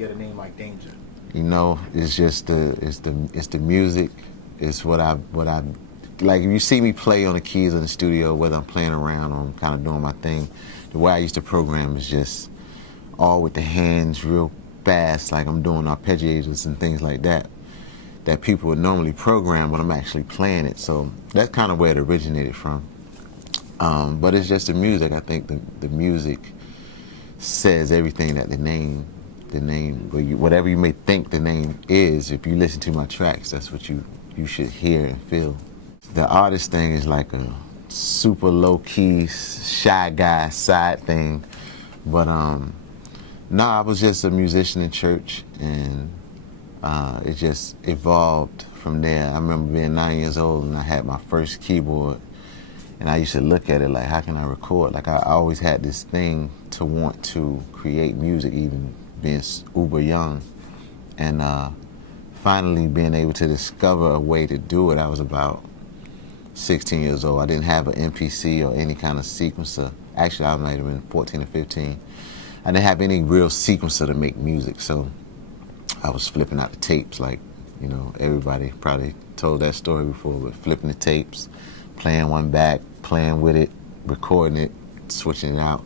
get a name like Danja? You know, it's just the music. It's what I like. If you see me play on the keys in the studio, whether I'm playing around or I'm kind of doing my thing, the way I used to program is just all with the hands, real fast, like I'm doing arpeggiators and things like that. That people would normally program, but I'm actually playing it. So that's kind of where it originated from. But it's just the music. I think the music says everything that the name, whatever you may think the name is, if you listen to my tracks, that's what you should hear and feel. The artist thing is like a super low-key, shy guy side thing. But no, I was just a musician in church, and it just evolved from there. I remember being 9 years old and I had my first keyboard, and I used to look at it like, how can I record? Like I always had this thing to want to create music, even being uber young. And finally being able to discover a way to do it, I was about 16 years old. I didn't have an MPC or any kind of sequencer. Actually, I might have been 14 or 15. I didn't have any real sequencer to make music, so I was flipping out the tapes like, you know, everybody probably told that story before, but flipping the tapes, playing one back, playing with it, recording it, switching it out.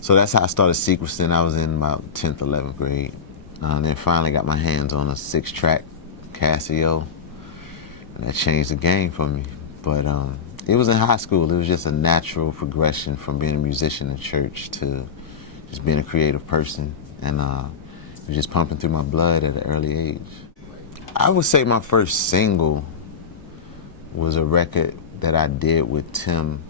So that's how I started sequencing. I was in about 10th, 11th grade. And then finally got my hands on a 6-track Casio, and that changed the game for me. But it was in high school. It was just a natural progression from being a musician in church to just being a creative person. And it was just pumping through my blood at an early age. I would say my first single was a record that I did with Tim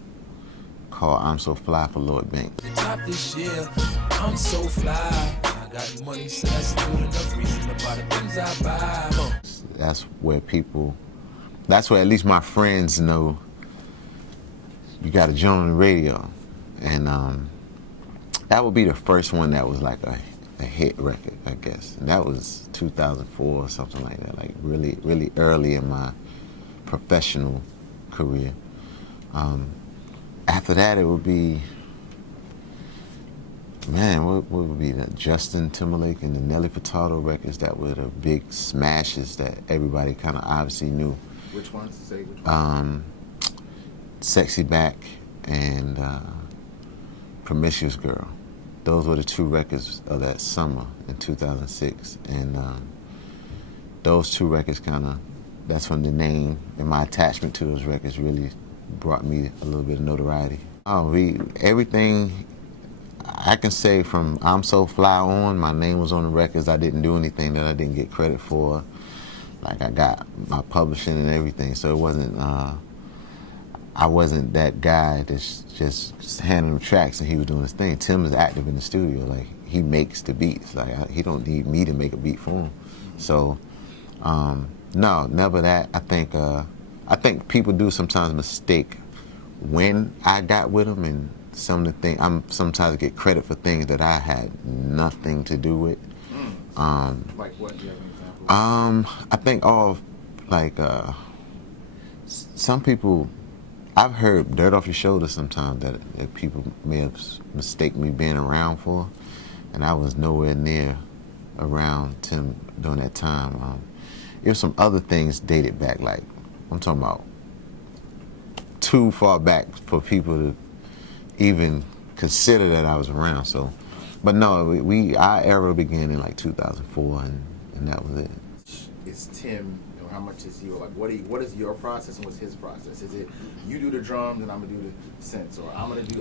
called I'm So Fly for Lloyd Banks. This year, I'm so fly. I got money, so that's good enough reason about the things I buy. That's where at least my friends know you got a joint on the radio. And that would be the first one that was like a hit record, I guess. And that was 2004 or something like that, like really, really early in my professional career. After that, it would be, man, what would be the Justin Timberlake and the Nelly Furtado records that were the big smashes that everybody kind of obviously knew. Which ones? Say which ones? Sexy Back and Promiscuous Girl. Those were the two records of that summer in 2006. And those two records that's when the name and my attachment to those records really brought me a little bit of notoriety. Everything I can say from I'm So Fly on, my name was on the records. I didn't do anything that I didn't get credit for. Like I got my publishing and everything, so it wasn't, I wasn't that guy that's just handing him tracks and he was doing his thing. Tim is active in the studio, like he makes the beats. Like he don't need me to make a beat for him. So, no, never that. I think people do sometimes mistake when I got with them, and some of the things, I'm sometimes get credit for things that I had nothing to do with. Like what? Do you have an example? I think some people, I've heard dirt off your shoulder sometimes that people may have mistaken me being around for, and I was nowhere near around Tim during that time. It was some other things dated back, like I'm talking about too far back for people to even consider that I was around. So, but no, our era began in like 2004, and that was it. It's Tim. You know, how much is your, like, what is your process and what's his process? Is it you do the drums and I'm gonna do the synths, or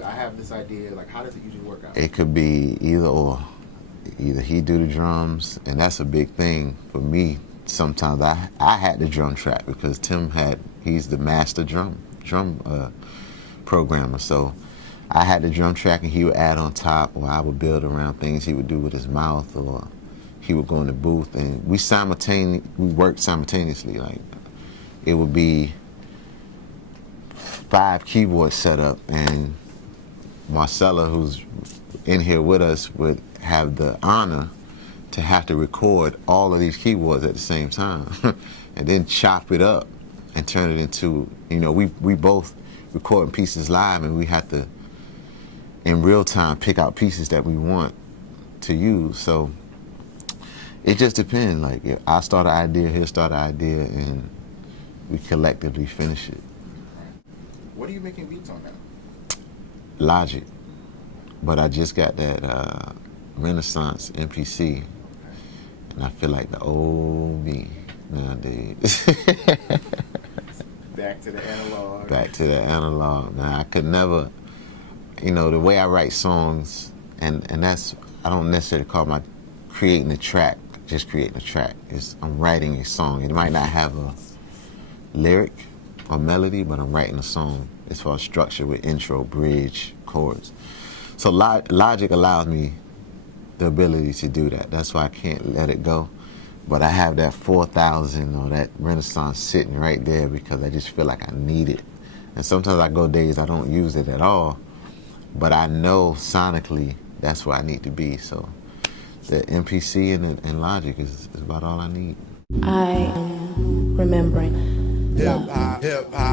I have this idea? Like, how does it usually work out? It could be either or. Either he do the drums, and that's a big thing for me. Sometimes I had the drum track because he's the master drum programmer. So I had the drum track and he would add on top, or I would build around things he would do with his mouth, or he would go in the booth, and we worked simultaneously. Like it would be 5 keyboards set up, and Marcella, who's in here with us, would have the honor to have to record all of these keyboards at the same time and then chop it up and turn it into, we both recording pieces live, and we have to in real time pick out pieces that we want to use. So It just depends. Like, if I start an idea, he'll start an idea, and we collectively finish it. What are you making beats on now? Logic. But I just got that Renaissance MPC, and I feel like the old me nowadays. Back to the analog. Back to the analog. Now, I could never, you know, the way I write songs, and that's, I don't necessarily call my creating a track, just creating a track. I'm writing a song. It might not have a lyric or melody, but I'm writing a song as far as structure with intro, bridge, chords. So Logic allows me the ability to do that. That's why I can't let it go. But I have that 4000 or that Renaissance sitting right there because I just feel like I need it. And sometimes I go days I don't use it at all, but I know sonically that's where I need to be. So the MPC and Logic is about all I need. I am remembering. Hip hop, hip hop.